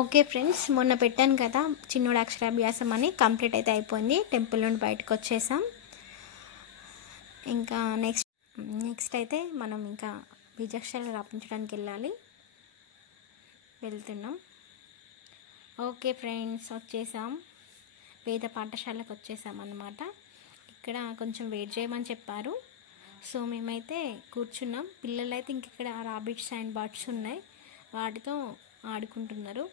Okay friends, మొన్న పెట్టాను కదా చిన్నోడు అక్షరాభ్యాసం అని, కంప్లీట్ అయితే అయిపోయింది. టెంపుల్ నుండి బయటకు వచ్చేసాం. ఇంకా నెక్స్ట్ అయితే మనం ఇంకా బీజాక్షరాలు రాపించడానికి వెళ్తున్నాం. ఓకే ఫ్రెండ్స్, వచ్చేసాం. వేద పాఠశాలకు వచ్చేసాం అన్నమాట. ఇక్కడ కొంచెం వెయిట్ చేయమని చెప్పారు. సో మేమైతే కూర్చున్నాం. పిల్లలు అయితే ఇంక ఇక్కడ రాబిట్స్ అండ్ బర్డ్స్ ఉన్నాయి, వాటితో ఆడుకుంటున్నారు.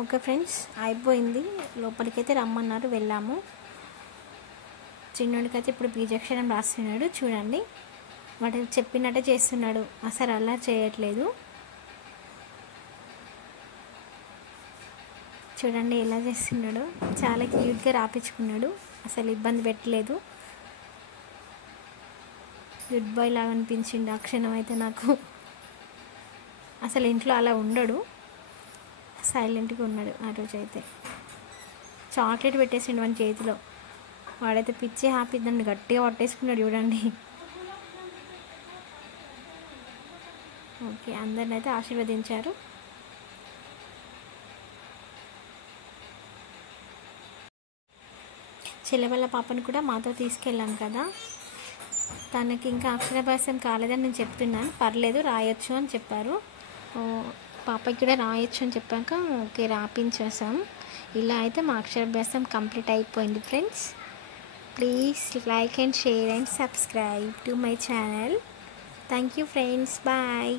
ఓకే ఫ్రెండ్స్, అయిపోయింది. లోపలికైతే రమ్మన్నారు, వెళ్ళాము. చిన్నోడికైతే ఇప్పుడు బీజాక్షరం రాస్తున్నాడు. చూడండి, వాడు చెప్పినట్టే చేస్తున్నాడు, అసలు అలా చేయట్లేదు. చూడండి ఎలా చేస్తున్నాడు, చాలా క్యూట్గా రాపించుకున్నాడు, అసలు ఇబ్బంది పెట్టలేదు. గుడ్ బాయ్ లాగా అనిపించిండు ఆ క్షణం అయితే నాకు. అసలు ఇంట్లో అలా ఉండడు, సైలెంట్గా ఉన్నాడు ఆ రోజు అయితే. చాక్లెట్ పెట్టేసిండు మన చేతిలో. వాడైతే పిచ్చి హ్యాపీ, దాన్ని గట్టిగా పట్టేసుకున్నాడు చూడండి. ఓకే, అందరిని అయితే ఆశీర్వదించారు. చెల్లెవల్ల పాపను కూడా మాతో తీసుకెళ్ళాం కదా, తనకి ఇంకా అక్షరాభ్యాసం కాలేదని నేను చెప్తున్నాను. పర్లేదు, రాయొచ్చు అని చెప్పారు. పాపకి కూడా రాయొచ్చు అని చెప్పాక ఓకే రాపించేసాం. ఇలా అయితే మా అక్షరాభ్యాసం కంప్లీట్ అయిపోయింది friends. Please like and share and subscribe to my channel. Thank you friends, bye.